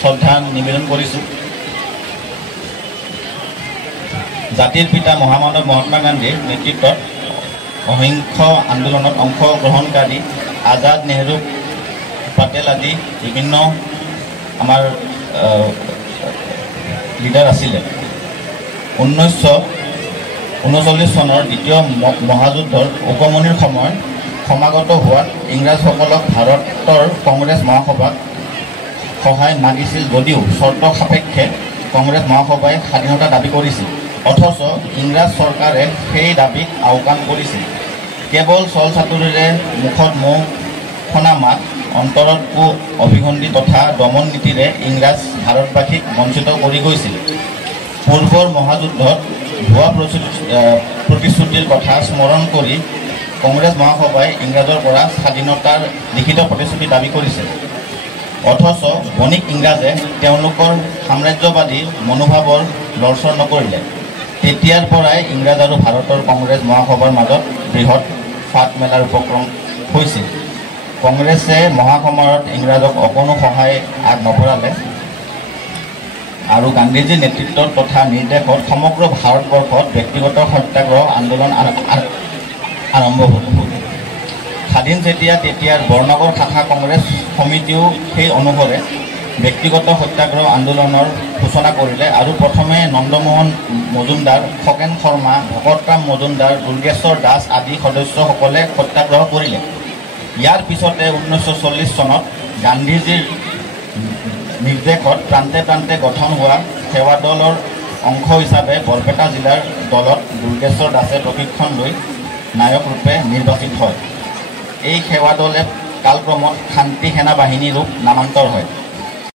শ্ৰদ্ধা নিবেদন কৰিছোঁ। জাতিৰ পিতা মহামানৱ মহাত্মা গান্ধীৰ নেতৃত্বত অহিংস আন্দোলনত অংশগ্ৰহণকাৰী আজাদ, নেহৰু, পেটেল আদি বিভিন্ন আমাৰ লিডাৰ আছিলে। 1939 চনৰ দ্বিতীয় মহাযুদ্ধৰ উপমনিৰ সময়ত সমাগত হোৱাত ইংৰাজসকলক ভাৰতৰ কংগ্ৰেছ মহাসভাক সহায় মাগিছিল যদিও চৰ্ত সাপেক্ষে কংগ্ৰেছ মহাসভাই স্বাধীনতা দাবী কৰিছিল। অথচ ইংৰাজ চৰকাৰে সেই দাবীক আওকাণ কৰিছিল। কেৱল চল চাতুৰিৰে মুখত মৌ শুনা মাত, অন্তৰত কু অভিসন্ধি তথা দমন নীতিৰে ইংৰাজ ভাৰতবাসীক বঞ্চিত কৰি গৈছিল। পূৰ্বৰ মহাযুদ্ধত ভুৱা প্ৰতিশ্ৰুতিৰ কথা স্মৰণ কৰি কংগ্ৰেছ মহাসভাই ইংৰাজৰ পৰা স্বাধীনতাৰ লিখিত প্ৰতিশ্ৰুতি দাবী কৰিছিল। অথচ বণিক ইংৰাজে তেওঁলোকৰ সাম্ৰাজ্যবাদী মনোভাৱৰ লৰচৰ নকৰিলে। তেতিয়াৰ পৰাই ইংৰাজ আৰু ভাৰতৰ কংগ্ৰেছ মহাসভাৰ মাজত বৃহৎ ফাট মেলাৰ উপক্ৰম হৈছিল। কংগ্ৰেছে মহাসমাৰত ইংৰাজক অকণো সহায় আগ নবঢ়ালে আৰু গান্ধীজীৰ নেতৃত্বত তথা নিৰ্দেশত সমগ্ৰ ভাৰতবৰ্ষত ব্যক্তিগত সত্যাগ্ৰহ আন্দোলন আৰম্ভ হ'ল। স্বাধীন তেতিয়াৰ বৰনগৰ শাখা কংগ্ৰেছ সমিতিও সেই অনুসৰে ব্যক্তিগত সত্যাগ্ৰহ আন্দোলনৰ সূচনা কৰিলে আৰু প্ৰথমে নন্দমোহন মজুমদাৰ, খগেন শৰ্মা, ভকতৰাম মজুমদাৰ, দুৰ্গেশ্বৰ দাস আদি সদস্যসকলে সত্যাগ্ৰহ কৰিলে। ইয়াৰ পিছতে 1940 চনত গান্ধীজীৰ নিৰ্দেশত প্ৰান্তে প্ৰান্তে গঠন হোৱা সেৱা দলৰ অংশ হিচাপে বৰপেটা জিলাৰ দলত দুৰ্গেশ্বৰ দাসে প্ৰশিক্ষণ লৈ নায়ক ৰূপে নিৰ্বাচিত হয়। এই সেৱা দলে কালক্ৰমত শান্তি সেনা বাহিনী ৰূপ নামান্তৰ হয়।